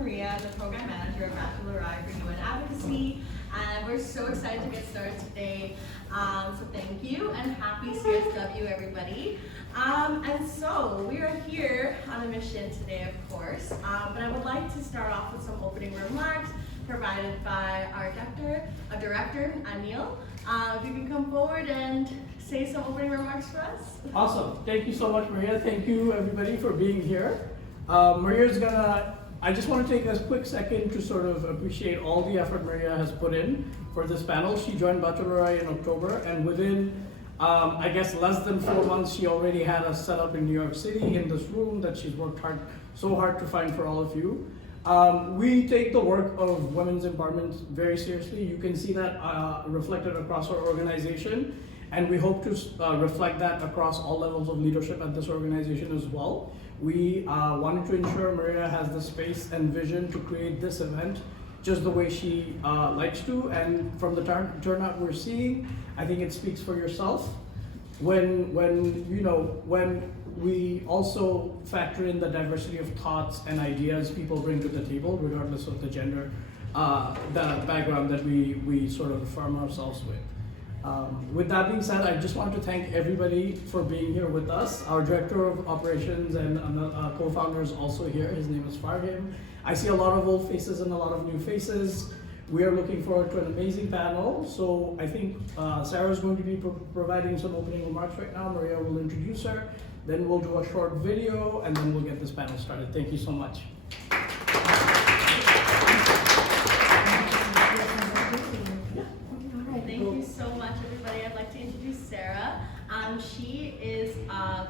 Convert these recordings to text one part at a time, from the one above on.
Maria, the Program Manager of BacharLorai for UN Advocacy, and we're so excited to get started today. So thank you, and happy CSW, everybody. And so we are here on a mission today, of course, but I would like to start off with some opening remarks provided by our director, Anil. If you can come forward and say some opening remarks for us. Awesome. Thank you so much, Maria. Thank you, everybody, for being here. I just want to take a quick second to sort of appreciate all the effort Maria has put in for this panel. She joined BacharLorai in October, and within, I guess, less than 4 months, she already had us set up in New York City in this room that she's worked so hard to find for all of you. We take the work of women's empowerment very seriously. You can see that reflected across our organization, and we hope to reflect that across all levels of leadership at this organization as well. We wanted to ensure Maria has the space and vision to create this event just the way she likes to, and from the turnout we're seeing, I think it speaks for yourself. When we also factor in the diversity of thoughts and ideas people bring to the table, regardless of the gender, the background that we sort of affirm ourselves with. With that being said, I just want to thank everybody for being here with us. Our Director of Operations and co-founder is also here. His name is Farhim. I see a lot of old faces and a lot of new faces. We are looking forward to an amazing panel. So I think Sarah is going to be providing some opening remarks right now. Maria will introduce her. Then we'll do a short video, and then we'll get this panel started. Thank you so much. Thank you so much, everybody. I'd like to introduce Sarah. She is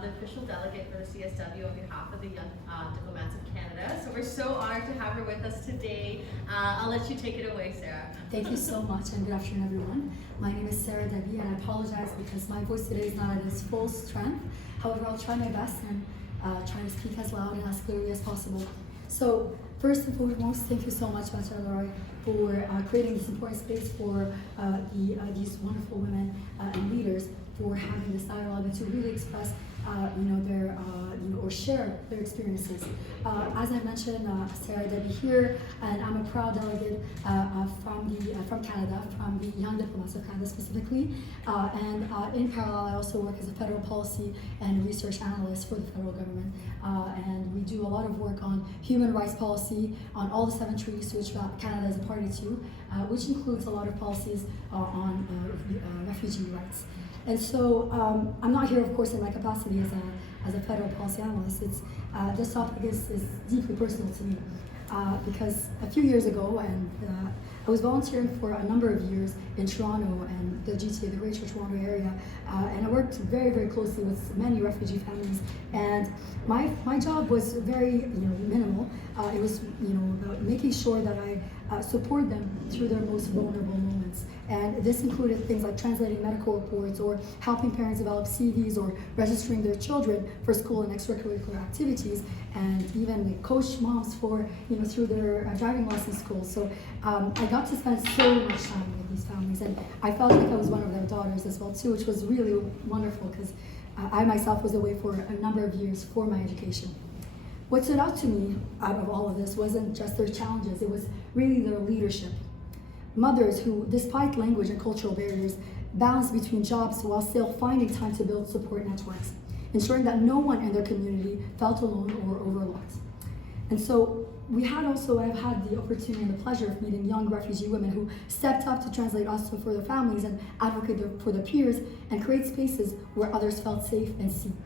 the official delegate for the CSW on behalf of the Young Diplomats of Canada. So we're so honored to have her with us today. I'll let you take it away, Sarah. Thank you so much, and good afternoon, everyone. My name is Sarah Devi, and I apologize because my voice today is not at its full strength. However, I'll try my best and try to speak as loud and as clearly as possible. So, first and foremost, thank you so much, BacharLorai, for creating this important space for these wonderful women and leaders for having this dialogue and to really express, their or share their experiences. As I mentioned, Sarah Debbie here, and I'm a proud delegate from Canada, from the Young Diplomats of Canada specifically. And in parallel, I also work as a federal policy and research analyst for the federal government. And we do a lot of work on human rights policy, on all the 7 treaties to which Canada is a party to, which includes a lot of policies on refugee rights. And so I'm not here, of course, in my capacity as a federal policy analyst. This topic is deeply personal to me because a few years ago, and I was volunteering for a number of years in Toronto and the GTA, the Greater Toronto area, and I worked very, very closely with many refugee families. And my job was very, minimal. It was, about making sure that I support them through their most vulnerable moments. And this included things like translating medical reports or helping parents develop CVs or registering their children for school and extracurricular activities, and even coach moms for, through their driving license school. So I got to spend so much time with these families, and I felt like I was one of their daughters as well too, which was really wonderful because I myself was away for a number of years for my education. What stood out to me out of all of this wasn't just their challenges, it was really their leadership. Mothers who, despite language and cultural barriers, balance between jobs while still finding time to build support networks, ensuring that no one in their community felt alone or overlooked. And so I've had the opportunity and the pleasure of meeting young refugee women who stepped up to translate also for their families and advocate for their peers and create spaces where others felt safe and seen.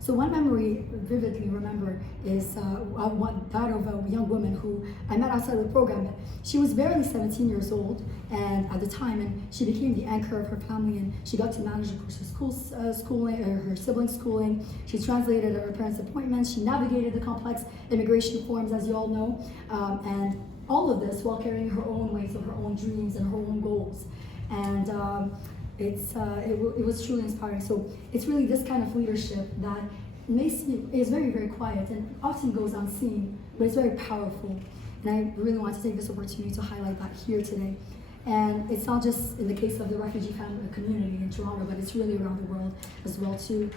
So one memory I vividly remember is that of a young woman who I met outside of the program. She was barely 17 years old and at the time, and she became the anchor of her family, and she got to manage, of course, her schooling, her siblings' schooling. She translated her parents' appointments. She navigated the complex immigration forms, as you all know, and all of this while carrying her own weight of her own dreams and her own goals. And it was truly inspiring. So it's really this kind of leadership that is very, very quiet and often goes unseen, but it's very powerful. And I really want to take this opportunity to highlight that here today. And it's not just in the case of the refugee family community in Toronto, but it's really around the world as well too.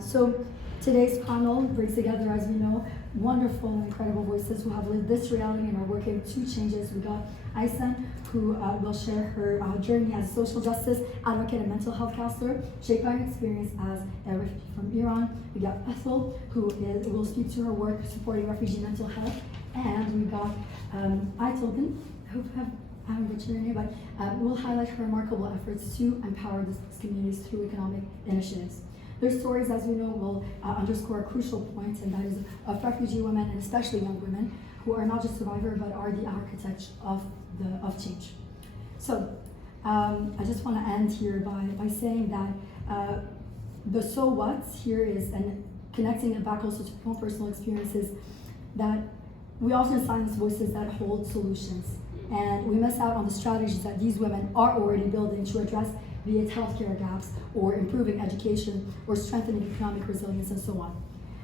So today's panel brings together, as we know, wonderful and incredible voices who have lived this reality and are working to change it. We got Aysen, who will share her journey as a social justice advocate and mental health counselor, shaped by her experience as a refugee from Iran. We got Ethel, who will speak to her work supporting refugee mental health. And we got Aytolgan, who I haven't butchered her name, but will highlight her remarkable efforts to empower these communities through economic initiatives. Their stories, as we know, will underscore a crucial point, and that is of refugee women, and especially young women, who are not just survivors, but are the architects of change. So, I just want to end here by saying that the so what's here is, and connecting it back also to my own personal experiences, that we often silence voices that hold solutions, and we miss out on the strategies that these women are already building to address, be it healthcare gaps, or improving education, or strengthening economic resilience, and so on.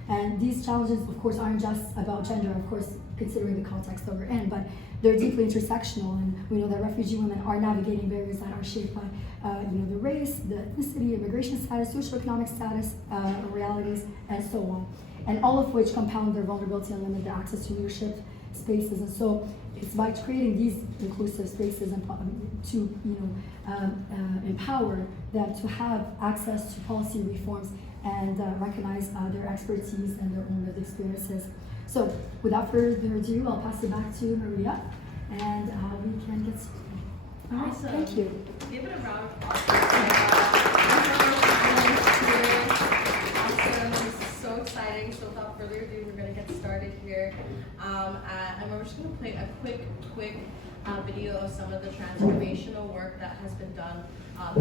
And these challenges, of course, aren't just about gender, of course, considering the context that we're in, but they're deeply intersectional, and we know that refugee women are navigating barriers that are shaped by the race, the ethnicity, immigration status, socioeconomic status, realities, and so on. And all of which compound their vulnerability and limit their access to leadership spaces. And so it's by creating these inclusive spaces and to empower them to have access to policy reforms and recognize their expertise and their own lived experiences. So without further ado, I'll pass it back to Maria, and we can get started. All right, Awesome. thank you. Give it a round of applause. Awesome. This is so exciting. So without further ado, we're going to get started here. And we're just going to play a quick video of some of the transformational work that has been done thus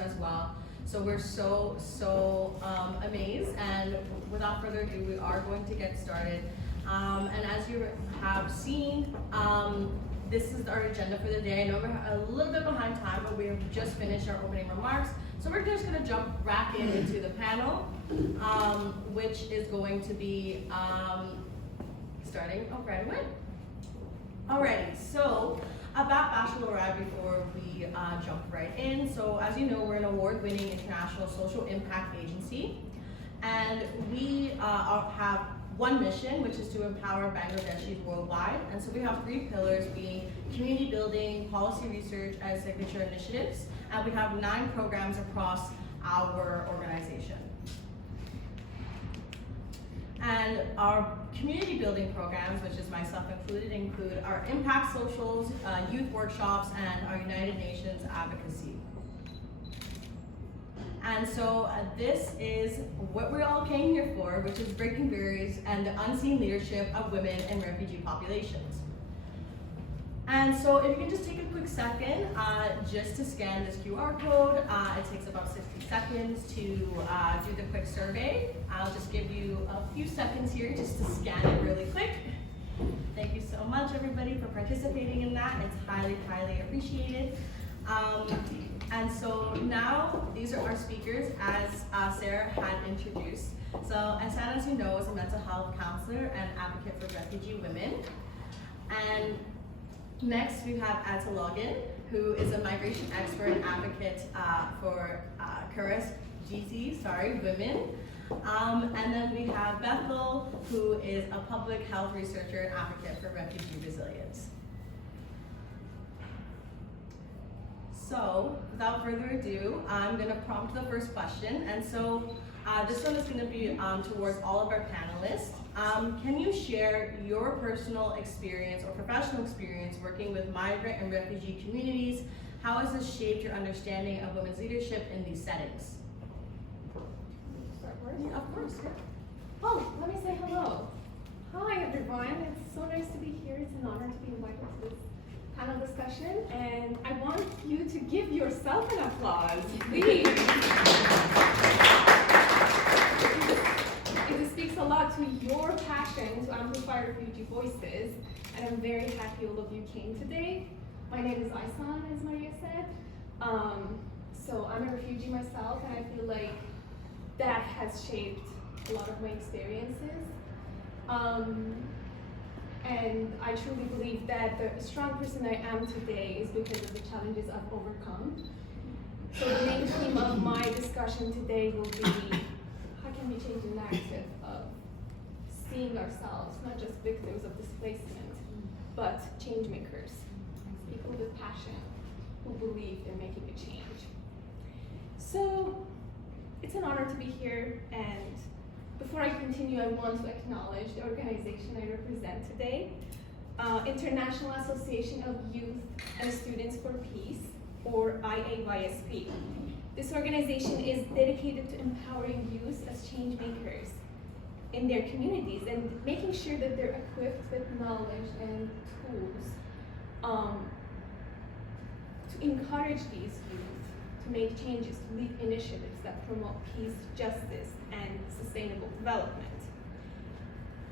as well. So we're so amazed, and without further ado, we are going to get started. And as you have seen, this is our agenda for the day. I know we're a little bit behind time, but we have just finished our opening remarks. So we're just gonna jump right into the panel, which is going to be starting right away. Alrighty, so about BacharLorai before we jump right in. So as you know, we're an award-winning international social impact agency, and we have one mission, which is to empower Bangladeshis worldwide. And so we have 3 pillars, being community building, policy research, and signature initiatives. And we have 9 programs across our organization. And our community building programs, which is myself included, include our impact socials, youth workshops, and our United Nations advocacy. And so this is what we all came here for, which is breaking barriers and the unseen leadership of women and refugee populations. And so if you can just take a quick second just to scan this QR code. It takes about 60 seconds to do the quick survey. I'll just give you a few seconds here just to scan it really quick. Thank you so much, everybody, for participating in that. It's highly, highly appreciated. And so now these are our speakers, as Sarah had introduced. So Asan, as you know, is a mental health counselor and advocate for refugee women. And next we have Ata Logan, who is a migration expert and advocate for women. And then we have Bethel, who is a public health researcher and advocate for refugee resilience. So, without further ado, I'm going to prompt the first question. And so, this one is going to be towards all of our panelists. Can you share your personal experience or professional experience working with migrant and refugee communities? How has this shaped your understanding of women's leadership in these settings? Yeah, of course. Yeah. Oh, let me say hello. Hi, everyone. It's so nice to be here. It's an honor to be invited to this panel discussion, and I want you to give yourself an applause, please. It speaks a lot to your passion to amplify refugee voices, and I'm very happy all of you came today. My name is Aisan, as Maria said. So I'm a refugee myself, and I feel like that has shaped a lot of my experiences. And I truly believe that the strong person I am today is because of the challenges I've overcome. So the main theme of my discussion today will be, how can we change the narrative of seeing ourselves, not just victims of displacement, but change makers, people with passion who believe in making a change. So it's an honor to be here, and before I continue, I want to acknowledge the organization I represent today, International Association of Youth and Students for Peace, or IAYSP. This organization is dedicated to empowering youth as change makers in their communities and making sure that they're equipped with knowledge and tools to encourage these youth to make changes, to lead initiatives that promote peace, justice, and sustainable development.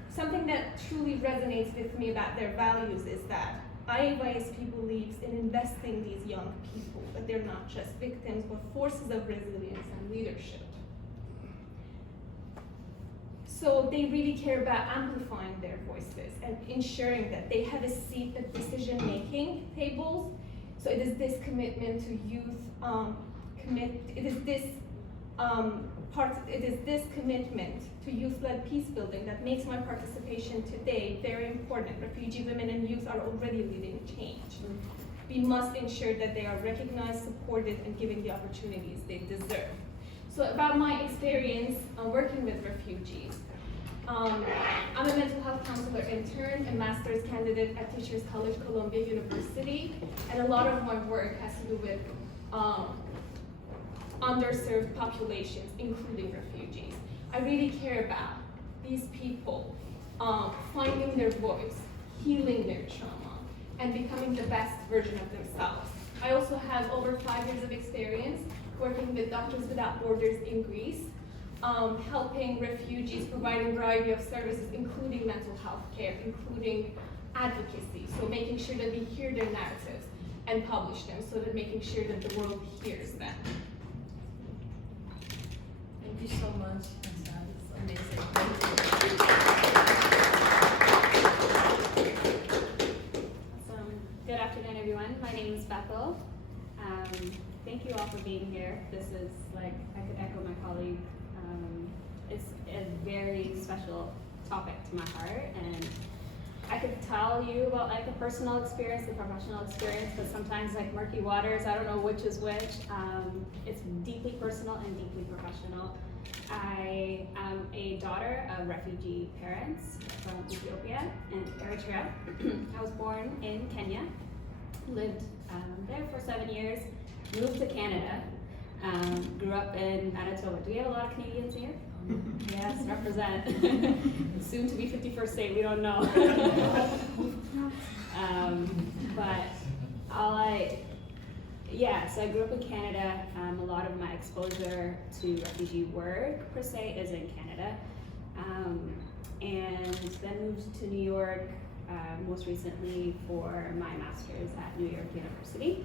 Something that truly resonates with me about their values is that IAYSP believes in investing these young people, that they're not just victims, but forces of resilience and leadership. So they really care about amplifying their voices and ensuring that they have a seat at decision-making tables. So it is this commitment to youth, it is this commitment to youth-led peace building that makes my participation today very important. Refugee women and youth are already leading change. We must ensure that they are recognized, supported, and given the opportunities they deserve. So about my experience working with refugees. I'm a mental health counselor intern and master's candidate at Teachers College, Columbia University, and a lot of my work has to do with underserved populations, including refugees. I really care about these people finding their voice, healing their trauma, and becoming the best version of themselves. I also have over 5 years of experience working with Doctors Without Borders in Greece, helping refugees, providing a variety of services, including mental health care, including advocacy, so making sure that we hear their narratives and publish them, so that making sure that the world hears them. That's amazing. Thank you. Awesome. Good afternoon, everyone. My name is Bethel. Thank you all for being here. This is, like, I could echo my colleague. It's a very special topic to my heart, and I could tell you about like the personal experience, the professional experience, but sometimes like murky waters, I don't know which is which. It's deeply personal and deeply professional. I am a daughter of refugee parents from Ethiopia and Eritrea. I was born in Kenya, lived there for 7 years, moved to Canada, grew up in Manitoba. Do we have a lot of Canadians here? Yes, represent. Soon to be 51st state, we don't know. But so I grew up in Canada. A lot of my exposure to refugee work, per se, is in Canada. And then moved to New York, most recently for my master's at New York University.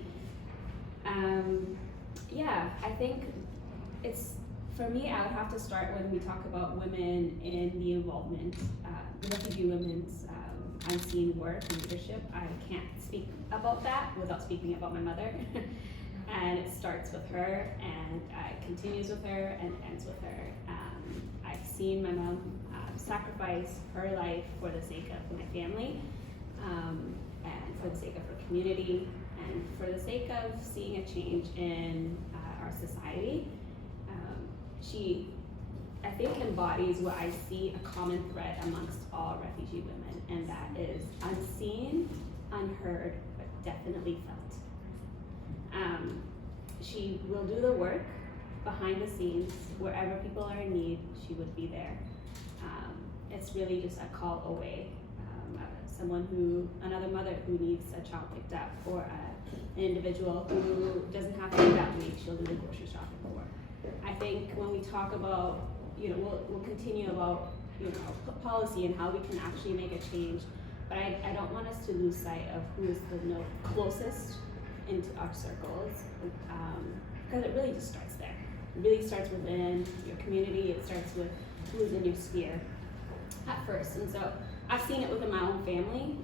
I think it's, for me, I would have to start when we talk about women in the involvement, refugee women's unseen work and leadership. I can't speak about that without speaking about my mother. And it starts with her, and it continues with her, and ends with her. I've seen my mom sacrifice her life for the sake of my family, and for the sake of her community, and for the sake of seeing a change in our society. She, I think, embodies what I see a common thread amongst all refugee women, and that is unseen, unheard, but definitely felt. She will do the work behind the scenes. Wherever people are in need, she would be there. It's really just a call away. Another mother who needs a child picked up, or an individual who doesn't have to do that week, she'll do the grocery shopping for. I think when we talk about, we'll continue about, policy and how we can actually make a change, but I don't want us to lose sight of who is the closest into our circles, because it really just starts there. It really starts within your community. It starts with who's in your sphere at first. And so I've seen it within my own family,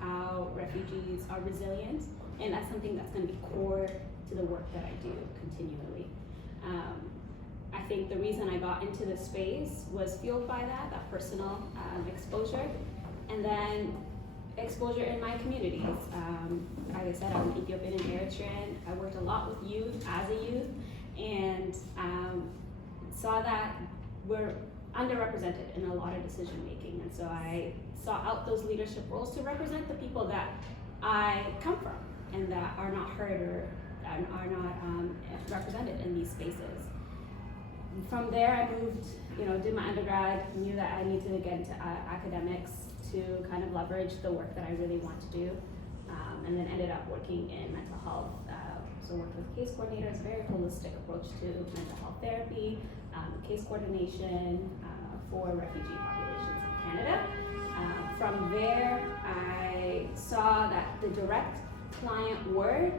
how refugees are resilient, and that's something that's going to be core to the work that I do continually. I think the reason I got into this space was fueled by that personal exposure, and then exposure in my communities. Like I said, I'm Ethiopian and Eritrean. I worked a lot with youth as a youth, and saw that we're underrepresented in a lot of decision making, and so I sought out those leadership roles to represent the people that I come from and that are not heard or are not represented in these spaces. From there, I moved, did my undergrad, knew that I needed to get into academics to kind of leverage the work that I really want to do, and then ended up working in mental health. So worked with case coordinators, very holistic approach to mental health therapy, case coordination for refugee populations in Canada. From there, I saw that the direct client work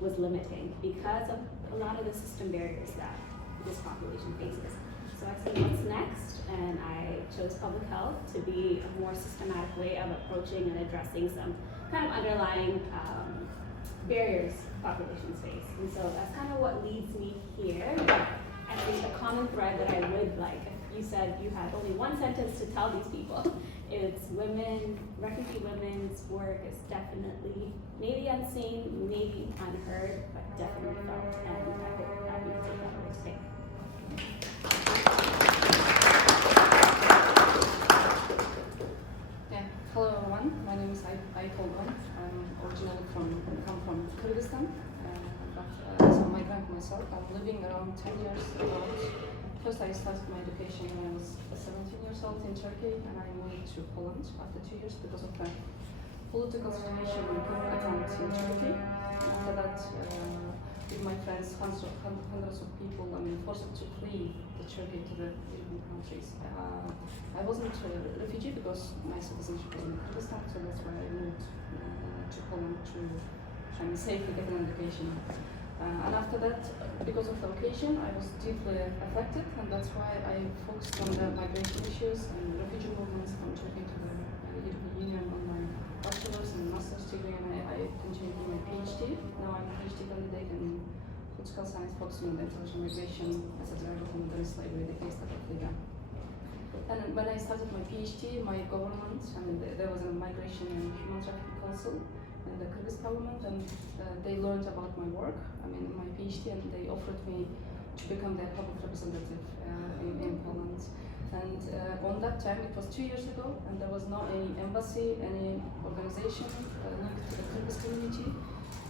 was limiting because of a lot of the system barriers that this population faces. So I said, what's next? And I chose public health to be a more systematic way of approaching and addressing some kind of underlying barriers populations face. And so that's kind of what leads me here. I think the common thread that I would like, if you said you had only one sentence to tell these people, it's refugee women's work is definitely maybe unseen, maybe unheard, but definitely felt, and I hope that we take that away today. Hello everyone, my name is Aytolgan. I'm originally come from Kyrgyzstan, but as a migrant myself, I'm living around 10 years abroad. First I started my education when I was 17 years old in Turkey, and I moved to Poland after 2 years because of the political situation we couldn't attend in Turkey. After that, with my friends, hundreds of people, forced to flee Turkey to the European countries. I wasn't a refugee because my citizenship was in Kyrgyzstan, so that's why I moved to Poland to try and safely get an education. And after that, because of the occasion, I was deeply affected, and that's why I focused on the migration issues and refugee movements from Turkey to the European Union on my bachelor's and master's degree, and I continued with my PhD. Now I'm a PhD candidate in political science, focusing on the international migration as a driver of modern slavery, the case of Libya. And when I started my PhD, my government, I mean, there was a migration and human trafficking council in the Kyrgyz parliament, and they learned about my work, I mean, my PhD, and they offered me to become their public representative in Poland. And on that time, it was 2 years ago, and there was no any embassy, any organization linked to the Kyrgyz community,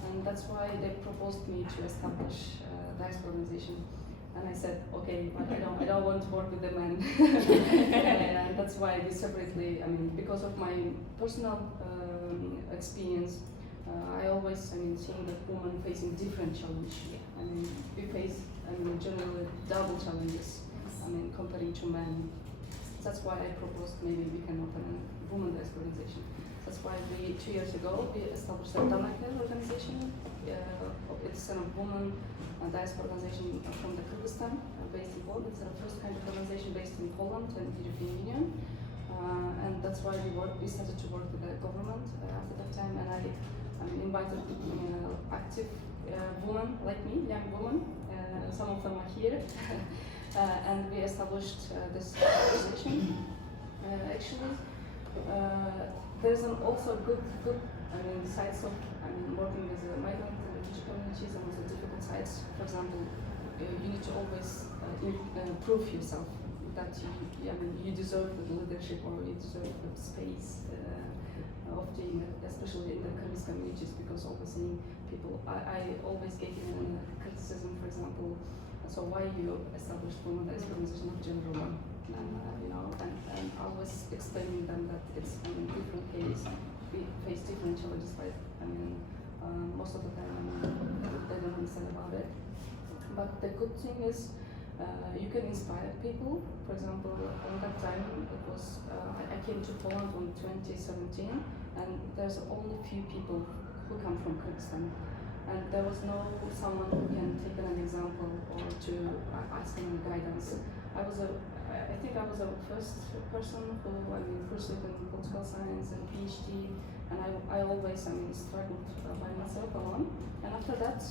and that's why they proposed me to establish this organization. And I said, okay, but I don't want to work with the men. And that's why we separately, I mean, because of my personal experience, I always, I mean, seeing that women facing different challenges. I mean, we face, I mean, generally double challenges, I mean, comparing to men. That's why I proposed maybe we can open a women-based organization. That's why 2 years ago, we established a Danaker organization. It's a woman diaspora organization from the Kyrgyzstan, based in Poland. It's the first kind of organization based in Poland and the European Union. And that's why we started to work with the government after that time. And I invited active women like me, young women. Some of them are here. And we established this organization. Actually, there's also good sides of working with migrant and refugee communities, and also difficult sides. For example, you need to always prove yourself that you deserve the leadership or you deserve the space of especially in the Kyrgyz communities, because always seeing people, I always get criticism, for example, so why you established women as organization, not general one, and I was explaining them that it's a different case, we face different challenges, but most of the time they don't understand about it. But the good thing is you can inspire people. For example, at that time it was I came to Poland in 2017, and there's only few people who come from Kyrgyzstan, and there was no someone who can take an example or to ask them guidance. I think I was the first person who pursued in political science and PhD, and I always struggled by myself alone. And after that,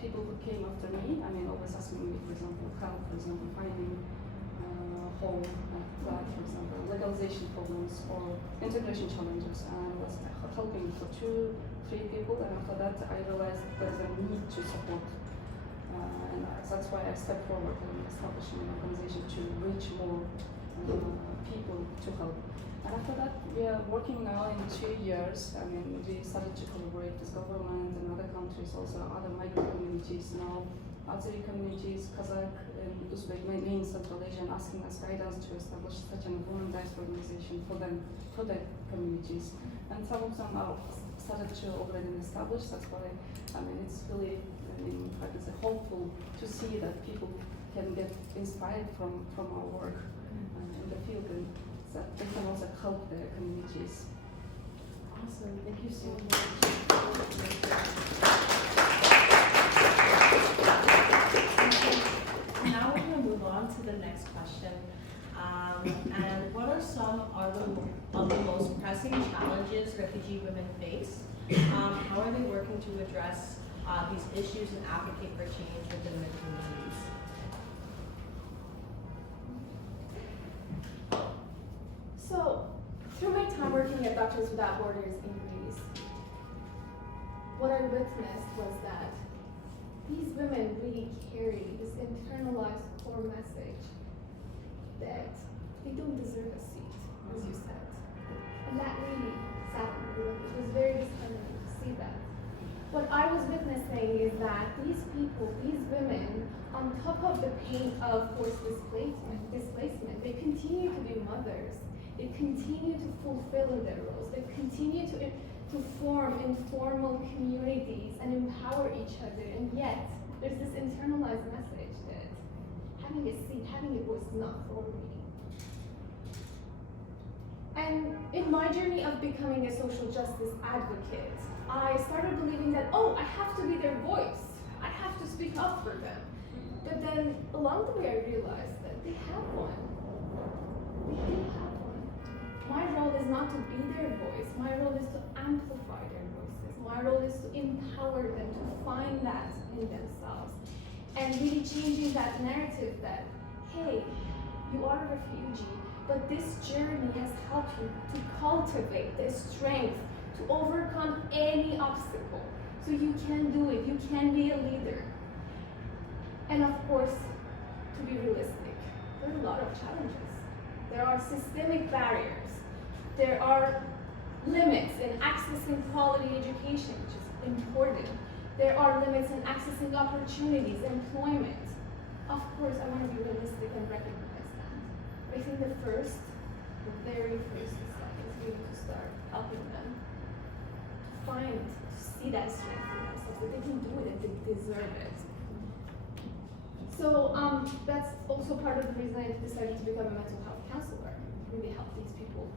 people who came after me, always asking me, for example, help, for example, finding home, flat, for example, legalization problems or integration challenges. And I was helping for 2-3 people, and after that, I realized there's a need to support. And that's why I stepped forward and established an organization to reach more people to help. And after that, we are working now in 2 years. We started to collaborate with government and other countries, also other migrant communities now, Azeri communities, Kazakh and Uzbek, mainly in Central Asia, and asking us guidance to establish such a women diaspora organization for them, for their communities. And some of them are started to already establish. That's why it's really hopeful to see that people can get inspired from our work in the field, and that they can also help their communities. Awesome, thank you so much. Now we're going to move on to the next question. And what are some of the most pressing challenges refugee women face? How are they working to address these issues and advocate for change within their communities? So, through my time working at Doctors Without Borders in Greece, what I witnessed was that these women really carry this internalized core message that they don't deserve a seat, as you said. And that really saddened me. It was very disheartening to see that. What I was witnessing is that these people, these women, on top of the pain of forced displacement, they continue to be mothers. They continue to fulfill in their roles. They continue to form informal communities and empower each other. And yet, there's this internalized message that having a seat, having a voice is not for me. And in my journey of becoming a social justice advocate, I started believing that, I have to be their voice. I to speak up for them. But then along the way I realized that they have one. They do have one. My role is not to be their voice. My role is to amplify their voices. My role is to empower them to find that in themselves. And really changing that narrative that, hey, you are a refugee, but this journey has helped you to cultivate the strength to overcome any obstacle. So you can do it, you can be a leader. And of course, to be realistic, there are a lot of challenges. There are systemic barriers. There are limits in accessing quality education, which is important. There are limits in accessing opportunities, employment. Of course, I want to be realistic and recognize that. But I think the very first step is really to start helping them to see that strength in themselves, that they can do it and they deserve it. So that's also part of the reason I decided to become a mental health counselor, really help these people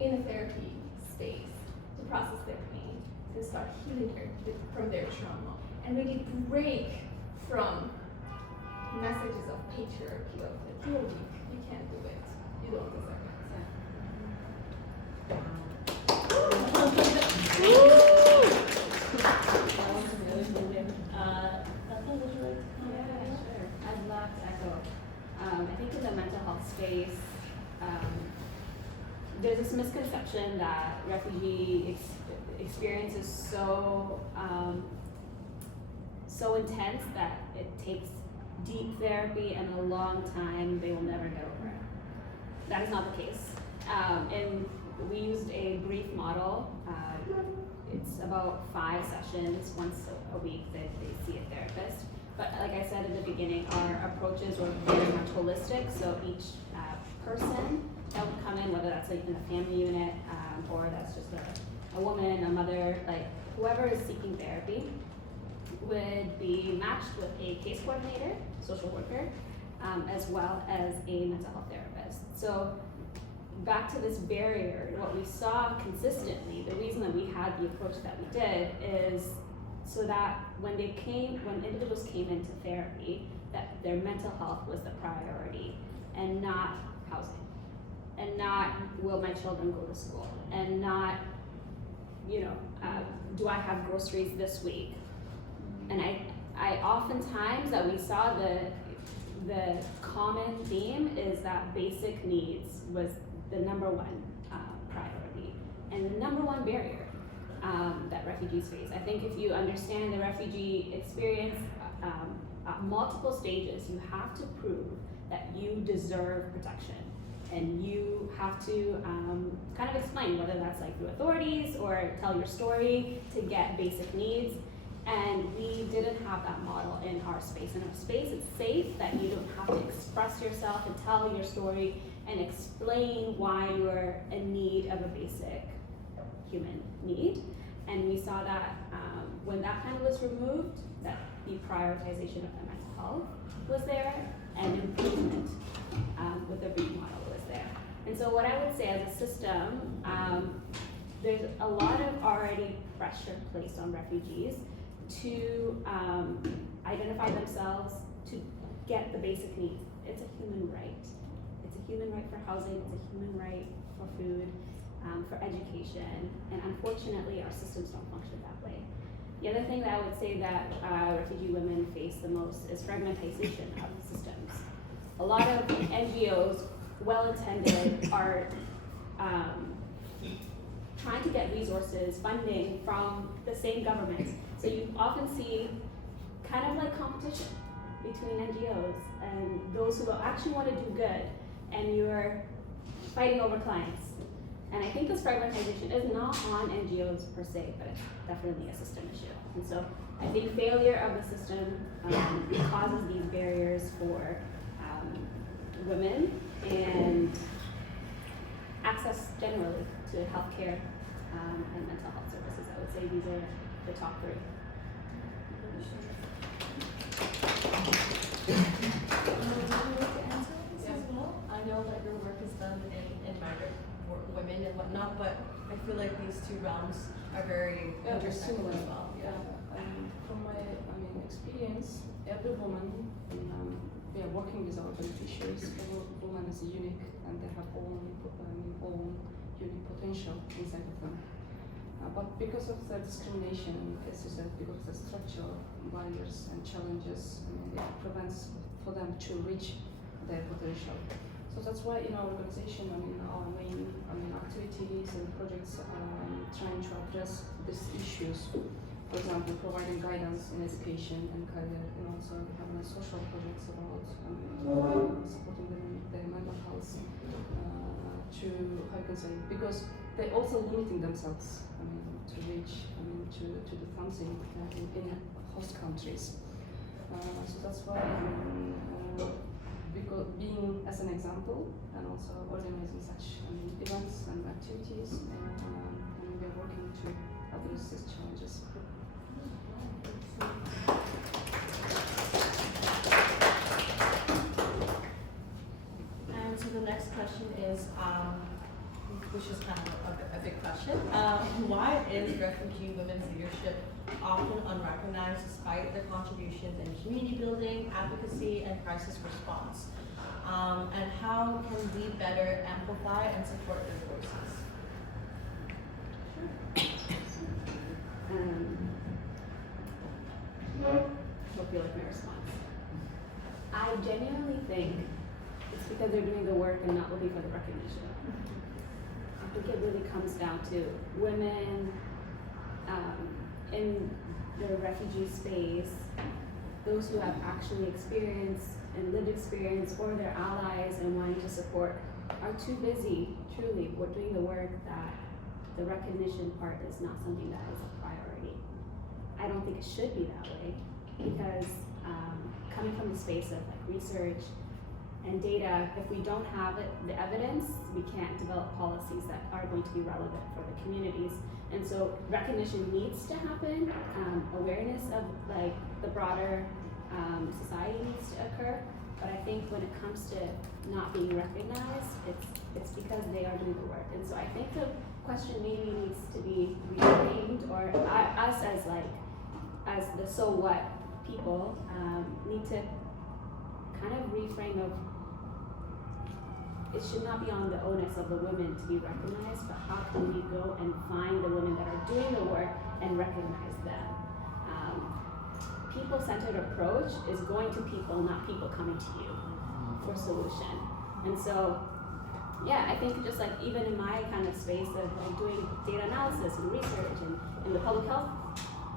in a therapy space to process their pain, to start healing from their trauma, and really break from messages of patriarchy, of like, you're weak, you can't do it, you don't deserve it. I'd love to echo. I think in the mental health space, there's this misconception that refugee experience is so intense that it takes deep therapy and a long time, they will never get over it. That is not the case. And we used a brief model. It's about 5 sessions, once a week that they see a therapist. But like I said in the beginning, our approaches were very much holistic. So each person that would come in, whether that's like in a family unit or that's just a woman, a mother, like whoever is seeking therapy, would be matched with a case coordinator, social worker, as well as a mental health therapist. So back to this barrier, what we saw consistently, the reason that we had the approach that we did is so that when individuals came into therapy, that their mental health was the priority and not housing, and not will my children go to school, and not, do I have groceries this week? And I oftentimes that we saw the common theme is that basic needs was the number one priority and the number one barrier that refugees face. I think if you understand the refugee experience at multiple stages, you have to prove that you deserve protection. And you have to kind of explain, whether that's like through authorities or tell your story to get basic needs. And we didn't have that model in our space. In our space, it's safe that you don't have to express yourself and tell your story and explain why you're in need of a basic human need. And we saw that when that kind of was removed, that the prioritization of the mental health was there, and improvement with the brief model was there. And so what I would say as a system, there's a lot of already pressure placed on refugees to identify themselves, to get the basic needs. It's a human right. It's a human right for housing, it's a human right for food, for education, and unfortunately our systems don't function that way. The other thing that I would say that refugee women face the most is fragmentation of systems. A lot of NGOs, well-intended, are trying to get resources, funding from the same government. So you often see kind of like competition between NGOs and those who actually want to do good, and you're fighting over clients. And I think this fragmentation is not on NGOs per se, but it's definitely a system issue. And so I think failure of the system causes these barriers for women and access generally to healthcare and mental health services. I would say these are the top 3. I know that your work is done in migrant women and whatnot, but I feel like these 2 realms are very intersected as well. Yeah. And from my experience, every woman, we are working with our beneficiaries. Every woman is unique, and they have own unique potential inside of them. But because of the discrimination, as you said, because of the structural barriers and challenges, it prevents for them to reach their potential. So that's why in our organization, our main activities and projects trying to address these issues. For example, providing guidance in education and career, and also having social projects about supporting them in their mental health. To how you can say, because they're also limiting themselves to reach to do something in host countries. So that's why because being as an example and also organizing such events and activities, and we are working to address these challenges. And so the next question is, which is kind of a big question. Why is refugee women's leadership often unrecognized despite their contributions in community building, advocacy, and crisis response? And how can we better amplify and support their voices? Hope you like my response. I genuinely think it's because they're doing the work and not looking for the recognition. I think it really comes down to women in the refugee space, those who have actually experienced and lived experience, or their allies and wanting to support, are too busy, truly, with doing the work that the recognition part is not something that is a priority. I don't think it should be that way, because coming from the space of research and data, if we don't have the evidence, we can't develop policies that are going to be relevant for the communities. And so recognition needs to happen, awareness of the broader society needs to occur, but I think when it comes to not being recognized, it's because they are doing the work. And so I think the question maybe needs to be reframed, or us as the so what people need to kind of reframe of, it should not be on the onus of the women to be recognized, but how can we go and find the women that are doing the work and recognize them? People-centered approach is going to people, not people coming to you for solution. And so, yeah, I think just even in my kind of space of doing data analysis and research and in the public health,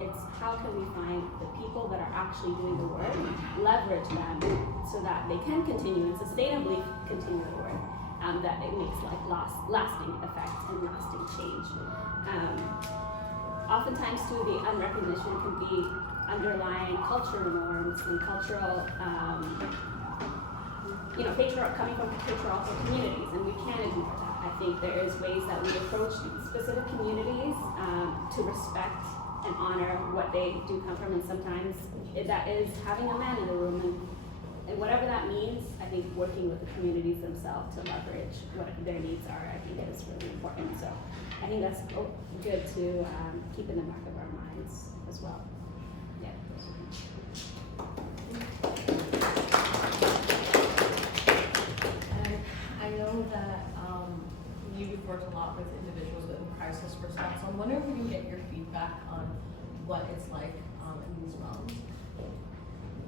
it's how can we find the people that are actually doing the work, leverage them so that they can continue and sustainably continue the work, that it makes lasting effect and lasting change. Oftentimes too, the unrecognition can be underlying cultural norms and cultural, coming from patriarchal communities, and we can't ignore that. I think there is ways that we approach specific communities to respect and honor what they do come from, and sometimes that is having a man in the room, and whatever that means, I think working with the communities themselves to leverage what their needs are, I think is really important. So I think that's good to keep in the back of our minds as well. Yeah. And I know that you've worked a lot with individuals in crisis response. So I'm wondering if we can get your feedback on what it's like in these realms.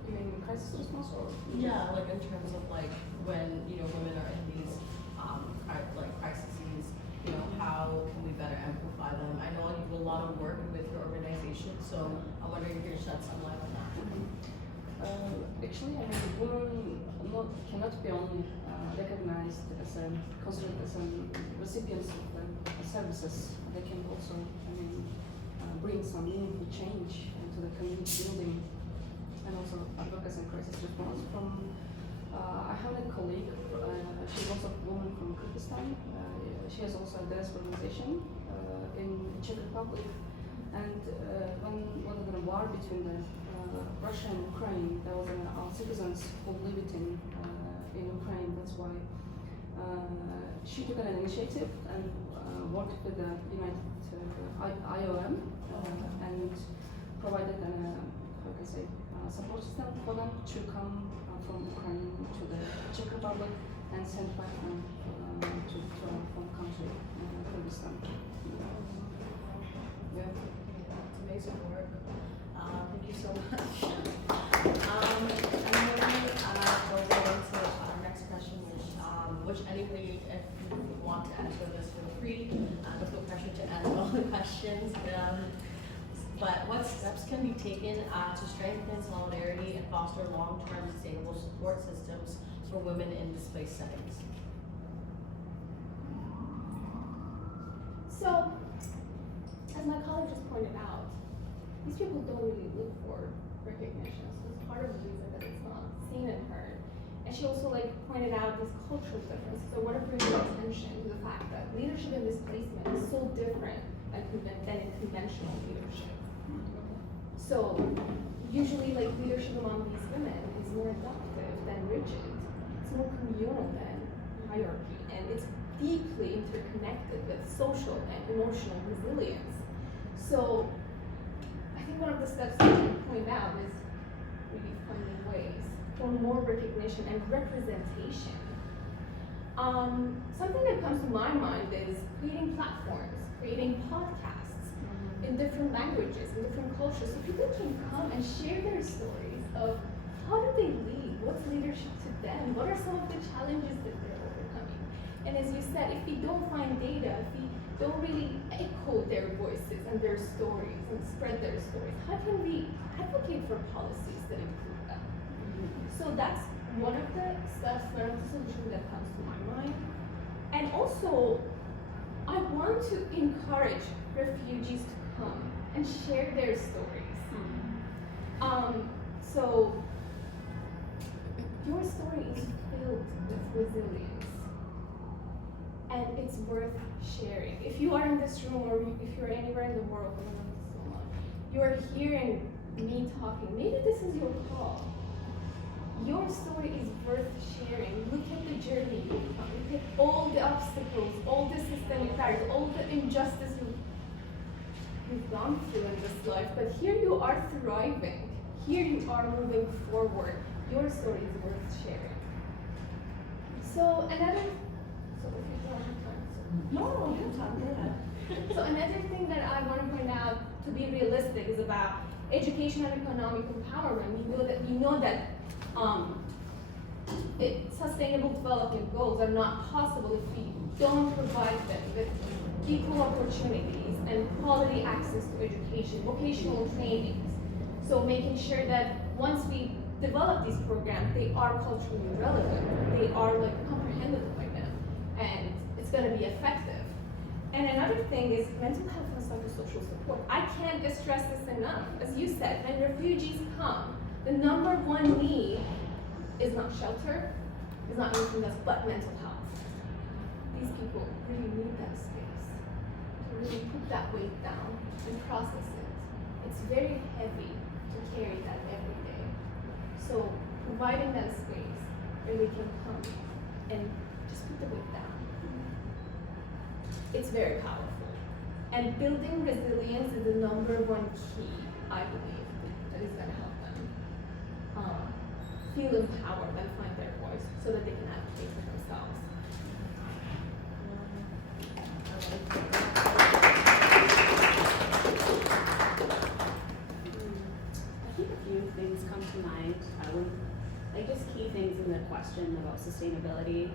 You mean crisis response or? Yeah, in terms of when women are in these crises, how can we better amplify them? I know you do a lot of work with your organization, so I'm wondering if you can shed some light on that. Actually, women cannot be only recognized as considered as recipients of the services. They can also, bring some meaningful change into the community building and also advocacy and crisis response. I have a colleague. She's also a woman from Kyrgyzstan. She has also a desk organization in Czech Republic. And when the war between Russia and Ukraine, there was our citizens who lived in Ukraine. That's why she took an initiative and worked with the United IOM and provided support system for them to come from Ukraine to the Czech Republic and sent back them to our home country, Kyrgyzstan. Yeah. It's amazing work. Thank you so much. And then we'll go into our next question, which anybody, if you want to answer this, feel free. There's no pressure to answer all the questions. But what steps can be taken to strengthen solidarity and foster long-term sustainable support systems for women in displaced settings? So, as my colleague just pointed out, these people don't really look for recognition. So it's part of the reason that it's not seen and heard. And she also pointed out these cultural differences. So I want to bring your attention to the fact that leadership in displacement is so different than in conventional leadership. So usually leadership among these women is more adaptive than rigid. It's more communal than hierarchy, and it's deeply interconnected with social and emotional resilience. So I think one of the steps that you point out is really finding ways for more recognition and representation. Something that comes to my mind is creating platforms, creating podcasts in different languages, in different cultures, so people can come and share their stories of how do they lead, what's leadership to them, what are some of the challenges that they're overcoming. And as you said, if we don't find data, if we don't really echo their voices and their stories and spread their stories, how can we advocate for policies that improve that? So that's one of the steps, one of the solutions that comes to my mind. And also, I want to encourage refugees to come and share their stories. So your story is filled with resilience, and it's worth sharing. If you are in this room, or if you're anywhere in the world, I love you so much, you are hearing me talking, maybe this is your call. Your story is worth sharing. Look at the journey you've come. Look at all the obstacles, all the systemic barriers, all the injustice you've gone through in this life. But here you are thriving. Here you are moving forward. Your story is worth sharing. So if you don't have time. No, you talk, go ahead. So another thing that I want to point out, to be realistic, is about education and economic empowerment. We know that sustainable development goals are not possible if we don't provide them with equal opportunities and quality access to education, vocational trainings. So making sure that once we develop these programs, they are culturally relevant, they are comprehensible by them, and it's going to be effective. And another thing is mental health and psychosocial support. I can't stress this enough. As you said, when refugees come, the number one need is not shelter, is not anything else but mental health. These people really need that space to really put that weight down and process it. It's very heavy to carry that every day. So providing that space where they can come and just put the weight down, it's very powerful. And building resilience is the number one key, I believe, that is going to help them feel empowered and find their voice so that they can advocate for themselves. I think a few things come to mind. Just key things in the question about sustainability.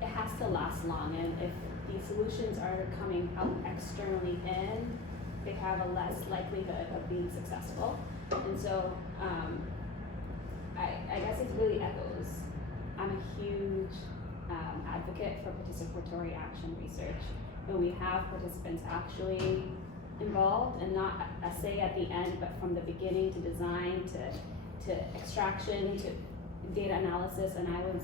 It has to last long, and if these solutions are coming out externally in, they have a less likelihood of being successful. And so I guess it really echoes. I'm a huge advocate for participatory action research. When we have participants actually involved, and not a say at the end, but from the beginning to design to extraction to data analysis. And I was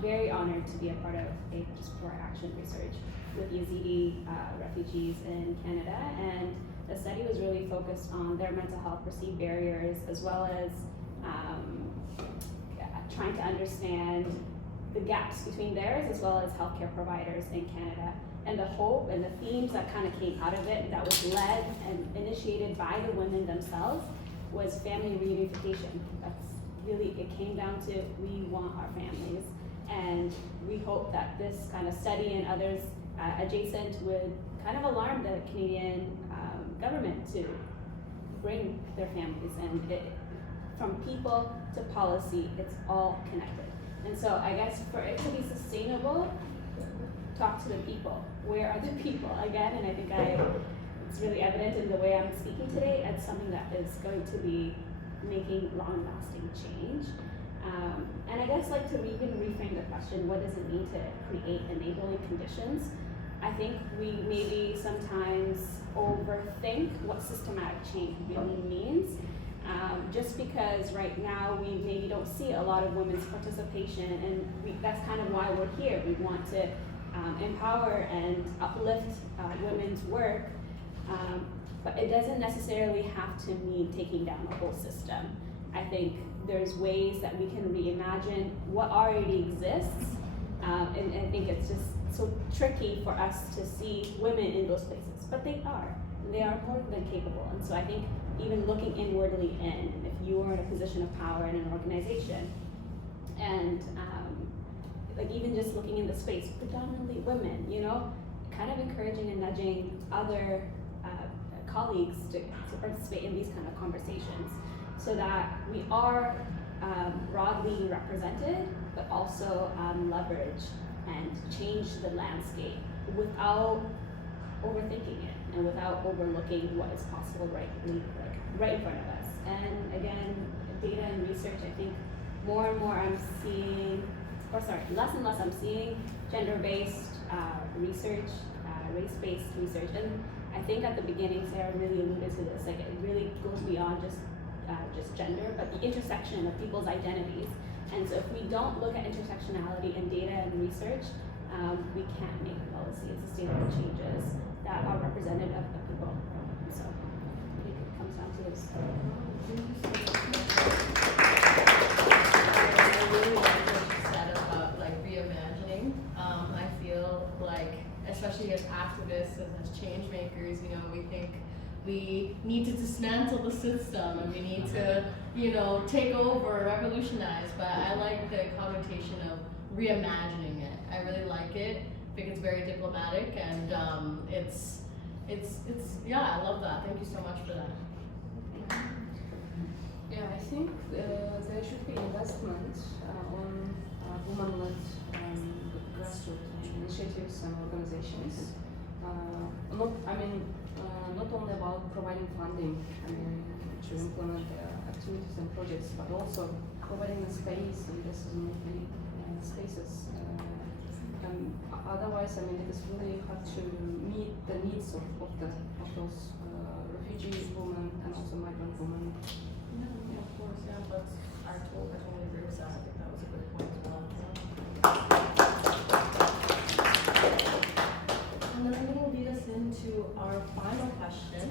very honored to be a part of a participatory action research with Yazidi refugees in Canada, and the study was really focused on their mental health perceived barriers, as well as trying to understand the gaps between theirs as well as healthcare providers in Canada, and the hope and the themes that kind of came out of it that was led and initiated by the women themselves was family reunification. That's really, it came down to, we want our families. And we hope that this kind of study and others adjacent would kind of alarm the Canadian government to bring their families. And from people to policy, it's all connected. And so I guess for it to be sustainable, talk to the people. Where are the people? Again, and I think it's really evident in the way I'm speaking today. It's something that is going to be making long-lasting change. And I guess like to even reframe the question, what does it mean to create enabling conditions? I think we maybe sometimes overthink what systematic change really means. Just because right now we maybe don't see a lot of women's participation, and that's kind of why we're here. We want to empower and uplift women's work, but it doesn't necessarily have to mean taking down the whole system. I think there's ways that we can reimagine what already exists, and I think it's just so tricky for us to see women in those places, but they are more than capable. And so I think even looking inwardly in, if you are in a position of power in an organization, and like even just looking in the space, predominantly women, you know, kind of encouraging and nudging other colleagues to participate in these kind of conversations, so that we are broadly represented, but also leverage and change the landscape without overthinking it and without overlooking what is possible right in front of us. And again, data and research, I think more and more I'm seeing, less and less I'm seeing gender-based research, race-based research. And I think at the beginning, Sarah really alluded to this, like it really goes beyond just gender, but the intersection of people's identities. And so if we don't look at intersectionality in data and research, we can't make policy and sustainable changes that are representative of the people. So I think it comes down to this. I really like what you said about like reimagining. I feel like, especially as activists and as change makers, you know, we think we need to dismantle the system and we need to, you know, take over, revolutionize. But I like the connotation of reimagining it. I really like it. I think it's very diplomatic, and it's yeah, I love that. Thank you so much for that. Yeah, I think there should be investment on women-led grassroots initiatives and organizations. Not only about providing funding to implement activities and projects, but also providing a space in decision-making spaces. Otherwise, it is really hard to meet the needs of those refugee women and also migrant women. Yeah, of course, yeah, but I totally agree with that. I think that was a good point as well. And then I'm going to lead us into our final question,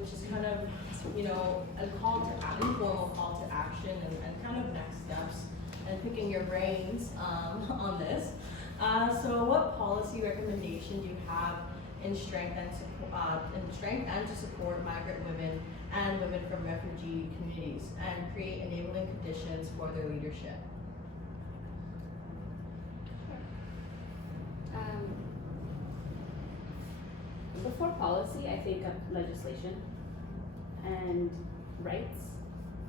which is kind of, you know, a informal call to action and kind of next steps, and picking your brains on this. So what policy recommendation do you have in strength and to support migrant women and women from refugee communities and create enabling conditions for their leadership? Before policy, I think of legislation and rights.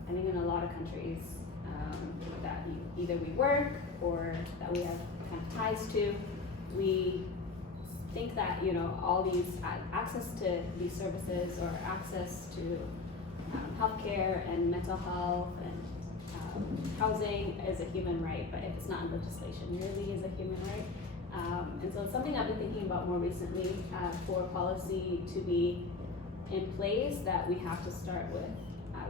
I think in a lot of countries that either we work or that we have kind of ties to, we think that, you know, all these access to these services or access to healthcare and mental health and housing is a human right, but if it's not in legislation, it really is a human right. And so it's something I've been thinking about more recently for policy to be in place, that we have to start with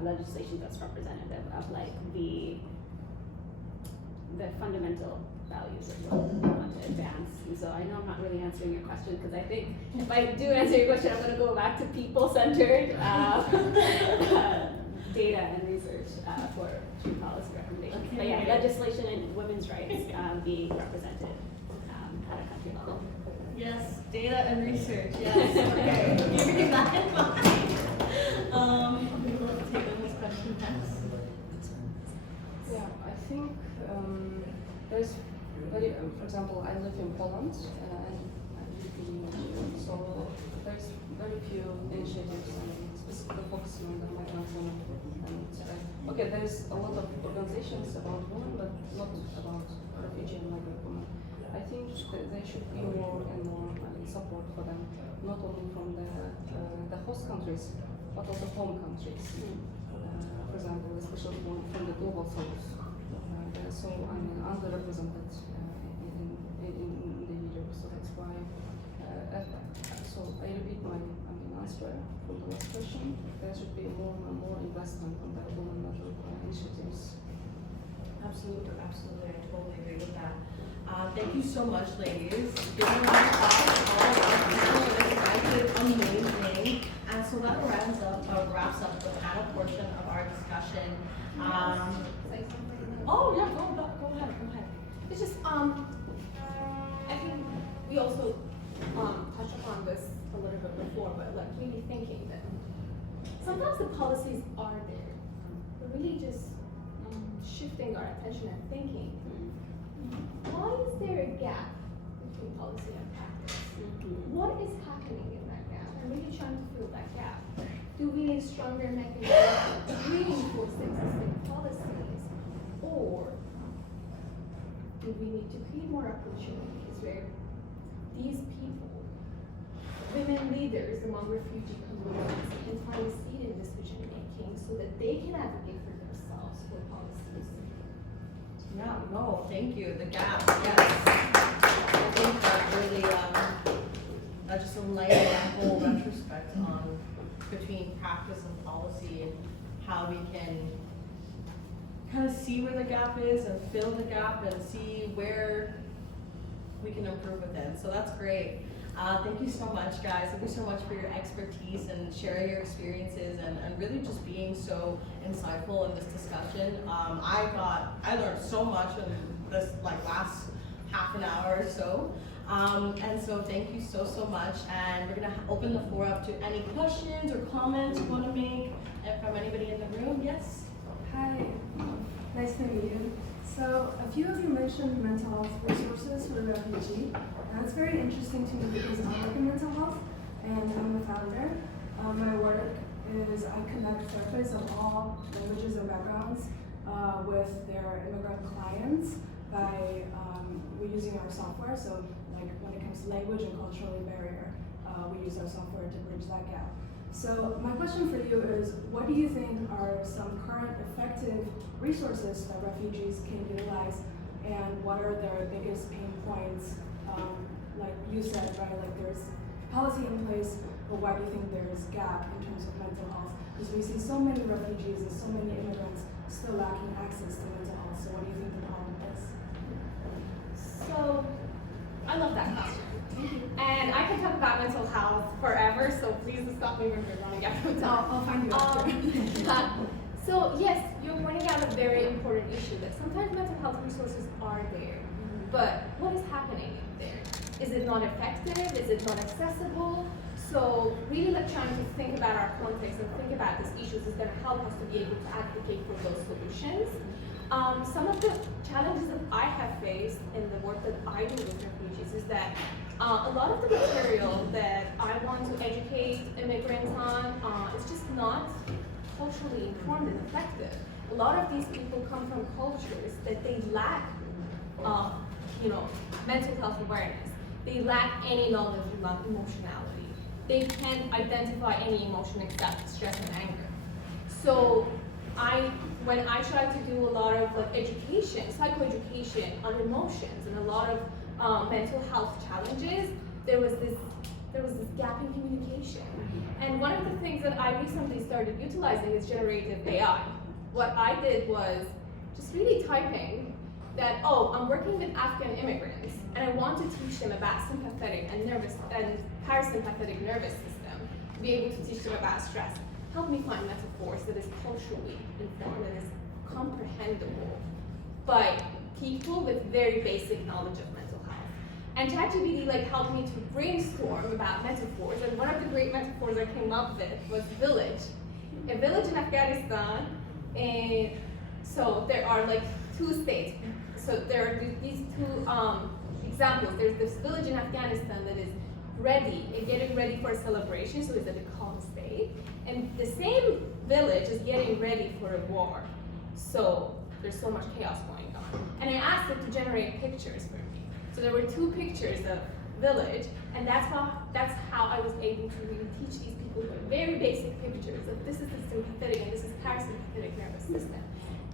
legislation that's representative of like the fundamental values of what we want to advance. And so I know I'm not really answering your question, because I think if I do answer your question, I'm going to go back to people-centered data and research for true policy recommendations. Okay. But yeah, legislation and women's rights being represented at a country level. Yes, data and research, yes. Okay, keeping that in mind. We'll take on this question next. Yeah, I think there's very, for example, I live in Poland and I'm living in Europe, so there's very few initiatives specifically focusing on the migrants and okay, there's a lot of organizations about women, but not about refugee and migrant women. I think there should be more and more support for them, not only from the host countries, but also home countries. For example, especially from the global south. So I'm underrepresented in the Europe, so that's why. So I repeat my answer from the last question. There should be more and more investment on the women initiatives. Absolutely, absolutely, I totally agree with that. Thank you so much, ladies. Give a round of applause for all of our people. This is amazing. And so that wraps up the panel portion of our discussion. Oh yeah, go ahead. It's just I think we also touched upon this a little bit before, but like really thinking that sometimes the policies are there, but really just shifting our attention and thinking, why is there a gap between policy and practice? What is happening in that gap? I'm really trying to fill that gap. Do we need stronger mechanisms to reinforce existing policies, or do we need to create more opportunities where these people, women leaders among refugee communities, can find a seat in decision making so that they can advocate for themselves for policies? Yeah, no, thank you. The gap, yes. I think that really that just enlightened that whole retrospect on between practice and policy and how we can kind of see where the gap is and fill the gap and see where we can improve within. So that's great. Thank you so much, guys. Thank you so much for your expertise and sharing your experiences and really just being so insightful in this discussion. I learned so much in this last half an hour or so. And so thank you so much. And we're gonna open the floor up to any questions or comments you want to make from anybody in the room. Yes? Hi, nice to meet you. So a few of you mentioned mental health resources for the refugee, and that's very interesting to me because I work in mental health and I'm a founder. My work is I connect therapists of all languages and backgrounds with their immigrant clients by we're using our software. So like when it comes to language and cultural barrier, we use our software to bridge that gap. So my question for you is, what do you think are some current effective resources that refugees can utilize, and what are their biggest pain points? Like you said, right, like there's policy in place, but why do you think there's gap in terms of mental health? Because we see so many refugees and so many immigrants still lacking access to mental health, so what do you think the problem is? So, I love that question. And I can talk about mental health forever, so please stop me when we're running out of time. I'll find you after. So yes, you're pointing out a very important issue that sometimes mental health resources are there, but what is happening there? Is it not effective? Is it not accessible? So really trying to think about our context and think about these issues is going to help us to be able to advocate for those solutions. Some of the challenges that I have faced in the work that I do with refugees is that a lot of the material that I want to educate immigrants on is just not culturally informed and effective. A lot of these people come from cultures that they lack, mental health awareness. They lack any knowledge about emotionality. They can't identify any emotion except stress and anger. So when I try to do a lot of education, psychoeducation on emotions and a lot of mental health challenges, there was this gap in communication. And one of the things that I recently started utilizing is generative AI. What I did was just really typing that, I'm working with Afghan immigrants and I want to teach them about sympathetic and parasympathetic nervous system, to be able to teach them about stress. Help me find metaphors that is culturally informed and is comprehensible by people with very basic knowledge of mental health. And ChatGPT like helped me to brainstorm about metaphors, and one of the great metaphors I came up with was village. A village in Afghanistan, and so there are like two states. So there are these two examples. There's this village in Afghanistan that is ready, getting ready for a celebration, so it's at a calm state. And the same village is getting ready for a war. So there's so much chaos going on. And I asked it to generate pictures for me. So there were two pictures of village, and that's how I was able to really teach these people very basic pictures of this is the sympathetic and this is parasympathetic nervous system.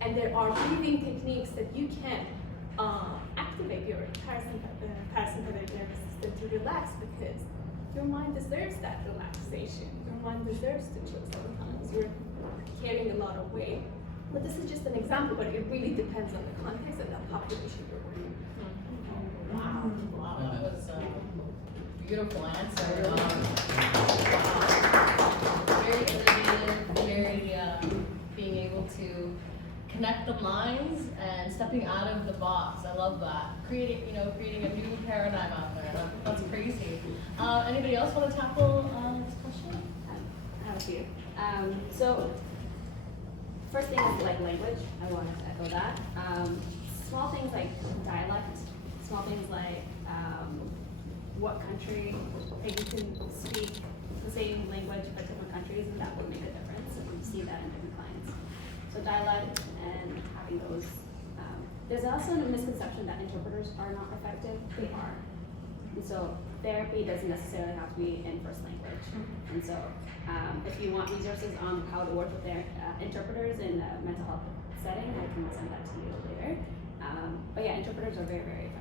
And there are breathing techniques that you can activate your parasympathetic nervous system to relax, because your mind deserves that relaxation. Your mind deserves to chill sometimes. You're carrying a lot of weight. But this is just an example, but it really depends on the context and the population you're working with. Wow, that was a beautiful answer. Very innovative, very being able to connect the minds and stepping out of the box. I love that. Creating a new paradigm out there. That's crazy. Anybody else want to tackle this question? I have a few. So, first thing is like language. I wanted to echo that. Small things like dialect. Small things like what country, like you can speak the same language but different countries, and that would make a difference. And we see that in different clients. So dialect and having those. There's also a misconception that interpreters are not effective. They are. And so therapy doesn't necessarily have to be in first language. And so if you want resources on how to work with their interpreters in a mental health setting, I can send that to you later. But yeah, interpreters are very, very effective.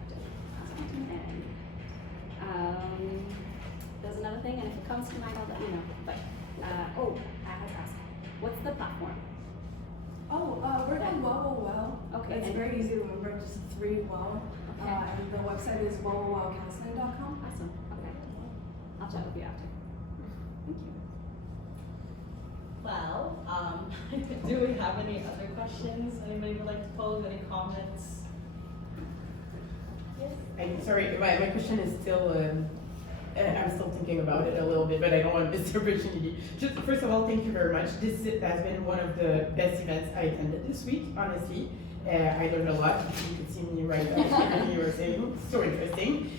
There's another thing, and if it comes to mind, I'll let you know. But I have to ask, what's the platform? We're on Well. Okay. It's very easy to remember, just 3 Well. Okay. And the website is wellcounseling.com. Awesome. Okay. I'll chat with you after. Thank you. Well, do we have any other questions? Anybody would like to pose? Any comments? Yes. I'm sorry, my question is still, I'm still thinking about it a little bit, but I don't want to miss the opportunity. Just first of all, thank you very much. This has been one of the best events I attended this week, honestly. I learned a lot. You could see me right after everything you were saying. So interesting.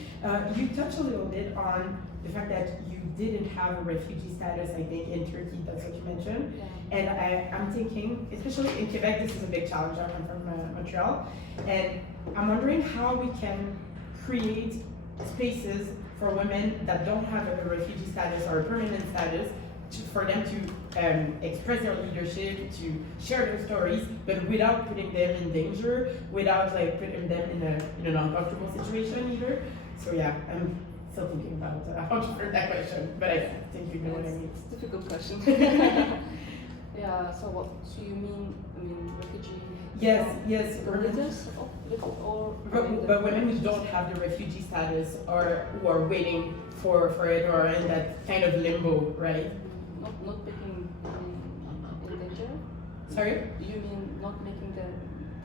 You touched a little bit on the fact that you didn't have a refugee status, I think, in Turkey. That's what you mentioned. Yeah. And I'm thinking, especially in Quebec, this is a big challenge. I come from Montreal. And I'm wondering how we can create spaces for women that don't have a refugee status or a permanent status for them to express their leadership, to share their stories, but without putting them in danger, without like putting them in an uncomfortable situation either. So yeah, I'm still thinking about how to answer that question, but I think you know what I mean. It's a difficult question. Yeah, so what do you mean? I mean, refugee? Yes. Religious or But women who don't have the refugee status or who are waiting for it or in that kind of limbo, right? not making in danger? Sorry? You mean not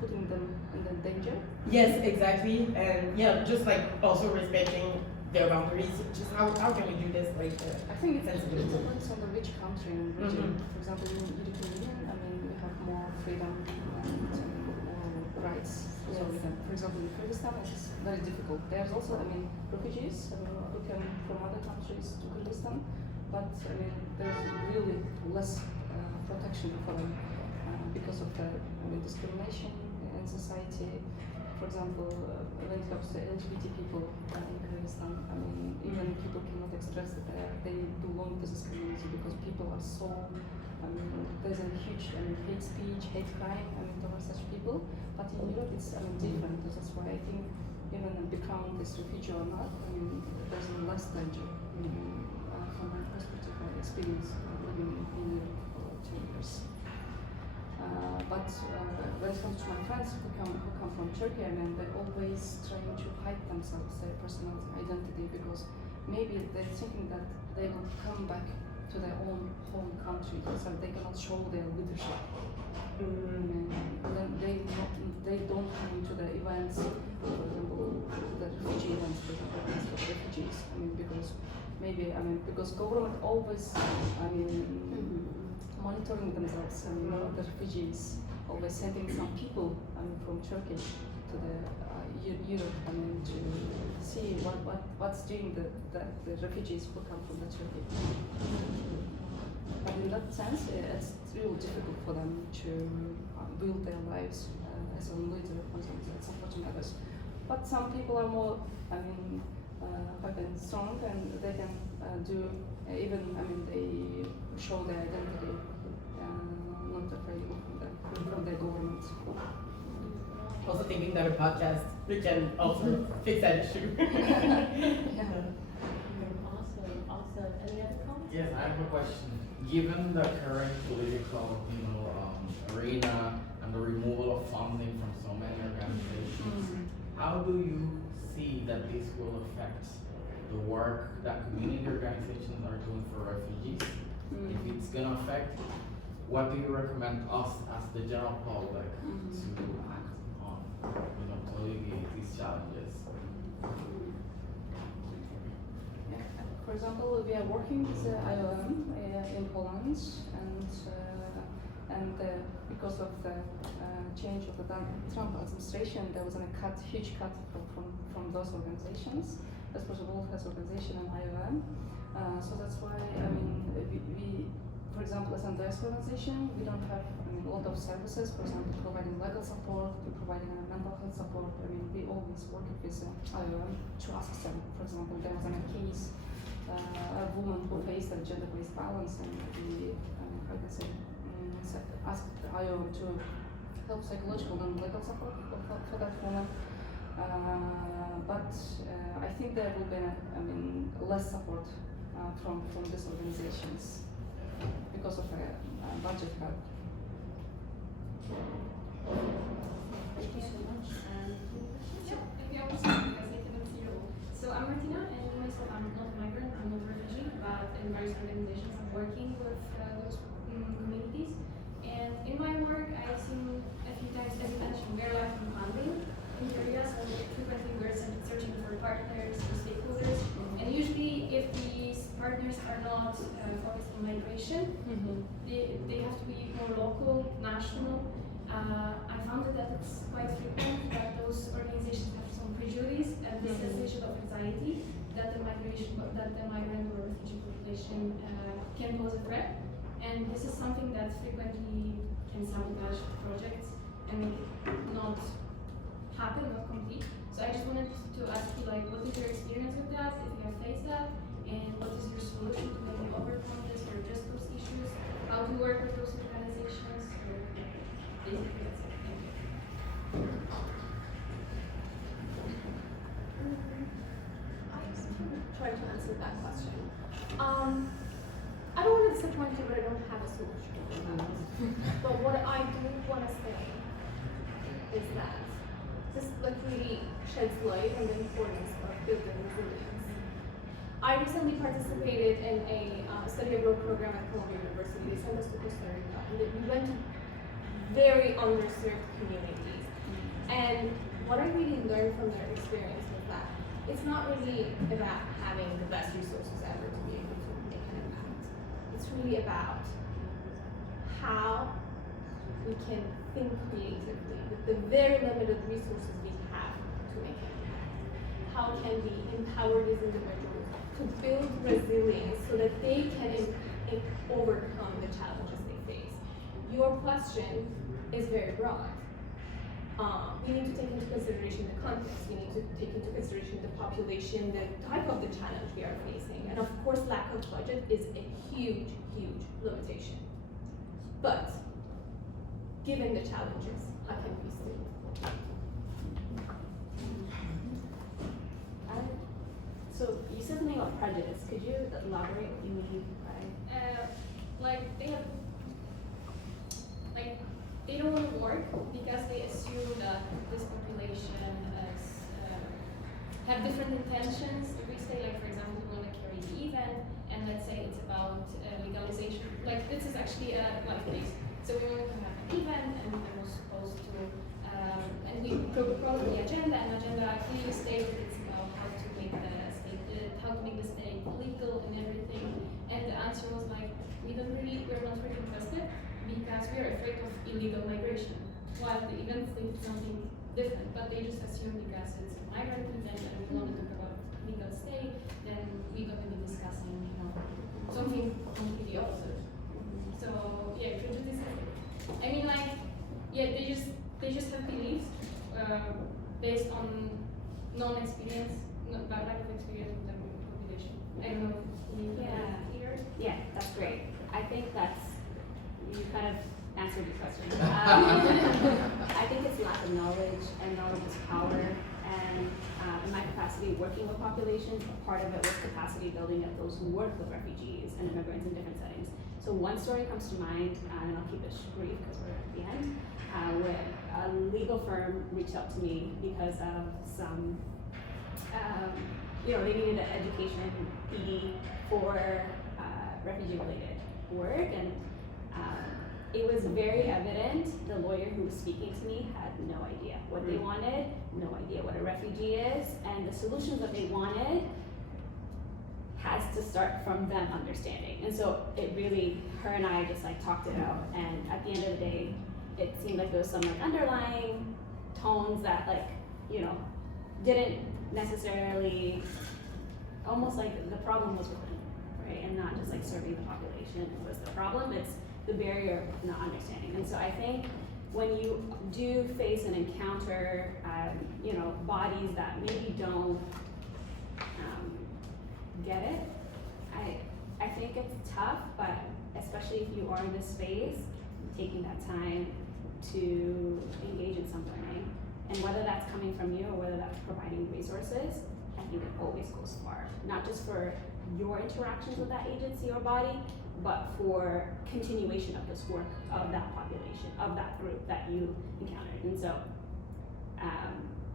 putting them in the danger? Yes, exactly. And yeah, just like also respecting their boundaries. Just how can we do this? Like, I think it sensitive. depends on the which country and region. Mhm. For example, in European Union, I mean, we have more freedom and more rights. So we can, for example, in Kyrgyzstan, it's very difficult. There's also, I mean, refugees who come from other countries to Kyrgyzstan, but I mean, there's really less protection for them because of the discrimination in society. For example, when it comes to LGBT people in Kyrgyzstan, I mean, even people cannot express that they belong to this community because people are so, I mean, there's a huge hate speech, hate crime, I mean, towards such people. But in Europe, it's different. That's why I think even becoming this refugee or not, I mean, there's less danger from my perspective, my experience living in Europe for 2 years. But when it comes to my friends who come from Turkey, I mean, they're always trying to hide themselves, their personal identity, because maybe they're thinking that they will come back to their own home country, so they cannot show their leadership. And then they don't come to the events, for example, the refugee events, for example, events for refugees. I mean, because government always, monitoring themselves, the refugees, always sending some people, from Turkey to the Europe, to see what's doing the refugees who come from the Turkey. But in that sense, it's really difficult for them to build their lives as a leader, for example, supporting others. But some people are more, strong, and they can do they show their identity, not afraid from their government. Also thinking that a podcast, we can also fix that issue. Awesome. Any other comments? Yes, I have a question. Given the current political, arena and the removal of funding from so many organizations, how do you see that this will affect the work that community organizations are doing for refugees? If it's going to affect, what do you recommend us as the general public to act on, to alleviate these challenges? For example, we are working with the IOM in Poland, and because of the change of the Trump administration, there was a huge cut from those organizations, especially World Health Organization and IOM. So that's why we, for example, as an organization, we don't have a lot of services. For example, providing legal support, providing mental health support. We always work with IOM to ask them. For example, there was a case. A woman who faced gender-based violence, and we, asked the IO to help psychological and legal support for that woman. But I think there will be, less support from these organizations because of a budget cut. Thank you so much. Sure. Maybe I'll start because I cannot see you all. So I'm Martina, and myself, I'm not a migrant, I'm not a refugee, but in various organizations I'm working with those communities. And in my work, I've seen a few times, as you mentioned, we're lacking funding in the area, so frequently we're searching for partners, for stakeholders. And usually, if these partners are not focused on migration, they have to be more local, national. I found that it's quite frequent that those organizations have some prejudice and this sensation of anxiety that the migrant or refugee population can pose a threat. And this is something that frequently can sabotage projects and make it not happen, not complete. So I just wanted to ask you, what is your experience with that, if you have faced that, and what is your solution to maybe overcome this or just those issues? How to work with those organizations? So basically that's it. Thank you. I can try to answer that question. I don't want to disappoint you, but I don't have a solution. But what I do want to say is that this really sheds light on the importance of building resilience. I recently participated in a study abroad program at Columbia University. They sent us to Costa Rica, and we went to very underserved communities. And what I really learned from their experience was that it's not really about having the best resources ever to be able to make an impact. It's really about how we can think creatively with the very limited resources we have to make an impact. How can we empower these individuals to build resilience so that they can overcome the challenges they face? Your question is very broad. We need to take into consideration the context. We need to take into consideration the population, the type of the challenge we are facing. And of course, lack of budget is a huge, huge limitation. But given the challenges, how can we still? So you said something about prejudice. Could you elaborate what you mean by? They don't want to work because they assume that this population have different intentions. If we say, for example, we want to carry the event, and let's say it's about legalization. This is actually a life case. So we wanted to have an event, and I was supposed to, and we proposed the agenda, and agenda clearly states that it's about how to make the stay legal and everything. And the answer was like, we're not really interested because we are afraid of illegal migration. While the events think something different, but they just assume because it's a migrant event and we want to talk about legal stay, then we're going to be discussing, something completely opposite. So yeah, prejudice. I mean, like, yeah, they just have beliefs based on non-experience, bad lack of experience with the population. I don't know if you here. Yeah, that's great. I think you kind of answered the question. I think it's lack of knowledge, and knowledge is power. And in my capacity working with populations, part of it was capacity building of those who work with refugees and immigrants in different settings. So one story comes to mind, and I'll keep it brief because we're at the end, where a legal firm reached out to me because of some, they needed an education ED for refugee-related work, and it was very evident the lawyer who was speaking to me had no idea what they wanted, no idea what a refugee is, and the solutions that they wanted has to start from them understanding. And so it really, her and I just like talked it out, and at the end of the day, it seemed like there was some like underlying tones that didn't necessarily, almost like the problem was within, right? And not just like serving the population was the problem, it's the barrier of not understanding. And so I think when you do face and encounter, bodies that maybe don't get it, I think it's tough, but especially if you are in this space, taking that time to engage in some learning, and whether that's coming from you or whether that's providing resources, I think it always goes far. Not just for your interactions with that agency or body, but for continuation of this work of that population, of that group that you encountered. And so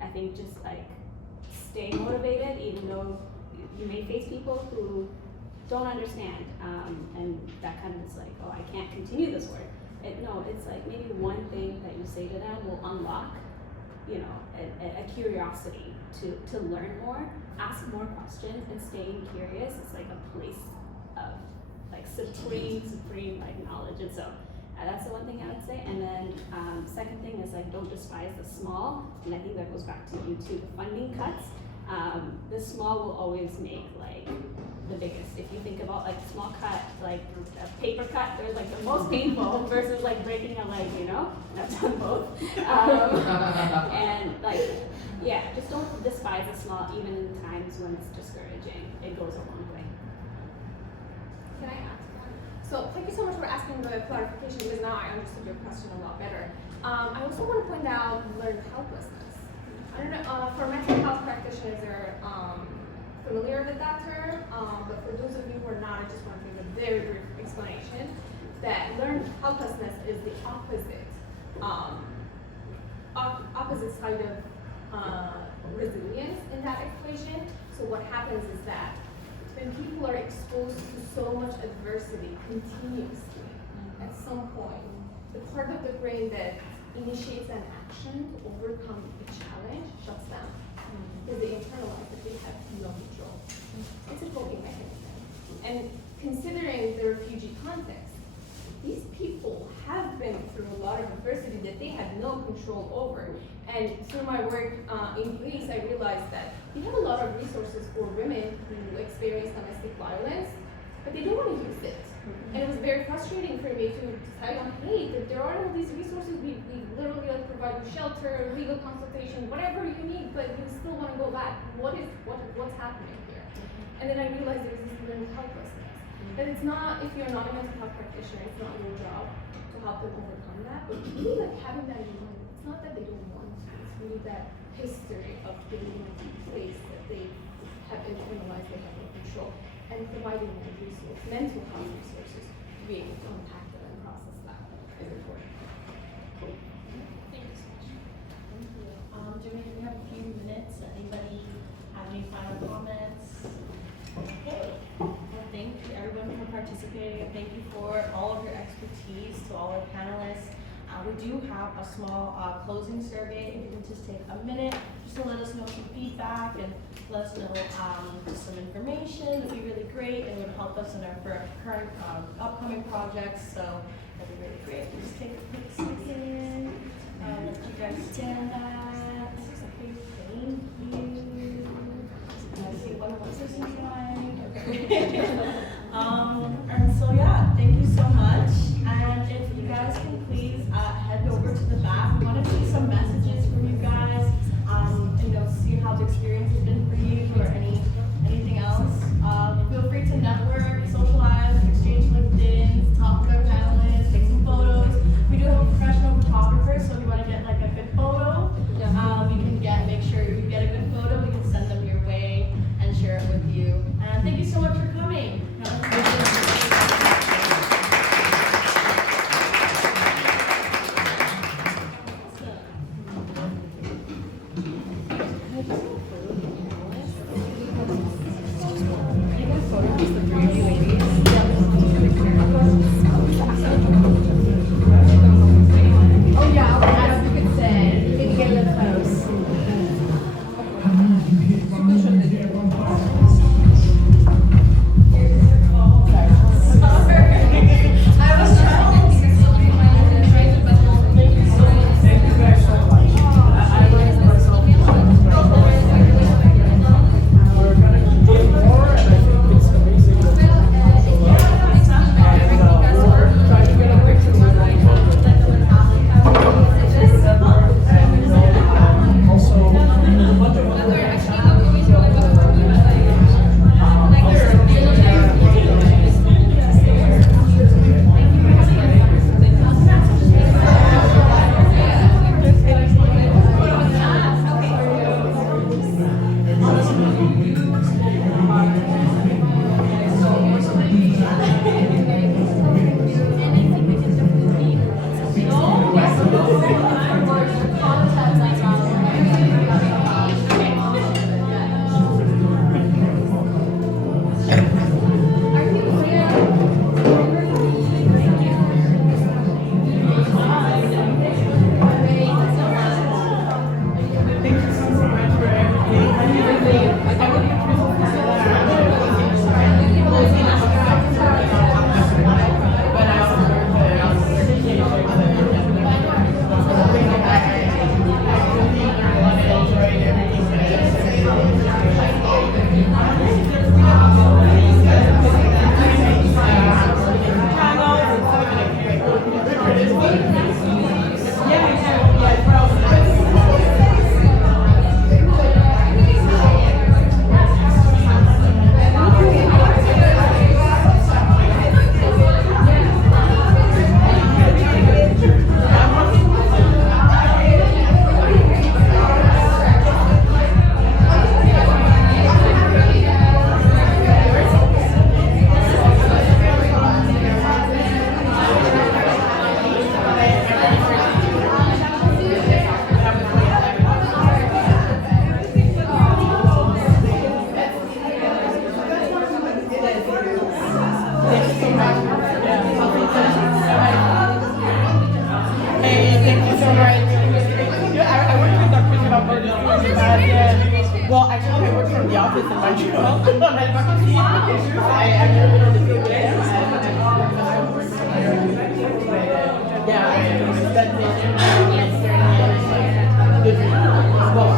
I think just like stay motivated, even though you may face people who don't understand, and that kind of is like, oh, I can't continue this work. It's like maybe one thing that you say to them will unlock, a curiosity to learn more, ask more questions, and staying curious. It's like a place of like supreme like knowledge. And so that's the one thing I would say. And then second thing is like, don't despise the small. And I think that goes back to you too, the funding cuts. The small will always make like the biggest. If you think about like small cut, like a paper cut, there's like the most painful versus like breaking a leg, and I've done both. And like, yeah, just don't despise the small, even in times when it's discouraging. It goes a long way. Can I ask one? So thank you so much for asking the clarification, because now I understood your question a lot better. I also want to point out learned helplessness. I don't know, for mental health practitioners, they're familiar with that term, but for those of you who are not, I just want to give a very brief explanation that learned helplessness is the opposite, opposite side of resilience in that equation. So what happens is that when people are exposed to so much adversity continuously, at some point, the part of the brain that initiates an action to overcome a challenge shuts down. Because they internalize that they have no control. It's a coping mechanism. And considering the refugee context, these people have been through a lot of adversity that they had no control over. And through my work in Greece, I realized that we have a lot of resources for women who experience domestic violence, but they don't want to use it. And it was very frustrating for me to tell them, hey, there are all these resources, we literally provide you shelter, legal consultation, whatever you need, but you still want to go back. What's happening here? And then I realized there's this mental helplessness. That it's not, if you're not a mental health practitioner, it's not your job to help them overcome that, but really like having that in mind. It's not that they don't want to, it's really that history of being in a place that they have internalized, they have no control, and providing them resources, mental health resources, to be able to unpack that and process that is important. Thank you so much. Thank you. We have a few minutes. Anybody have any final comments? Okay. Well, thank you everyone for participating, and thank you for all of your expertise to all our panelists. We do have a small closing survey. If you can just take a minute just to let us know some feedback and let us know just some information, it'd be really great and it would help us in our current upcoming projects. So that'd be really great. Just take a quick second. Let you guys stand that. Okay, thank you. I see one person behind. Okay. And so yeah, thank you so much. And if you guys can please head over to the back. We want to see some messages from you guys. See how the experience has been for you or anything else. Feel free to network, socialize, exchange LinkedIn, talk with our panelists, take some photos. We do have a professional photographer, so if you want to get like a good photo, we can make sure you get a good photo. We can send them your way and share it with you. And thank you so much for coming. Well, actually, I work from the office in Montreal. I actually been on the field there. Yeah, I spent the well,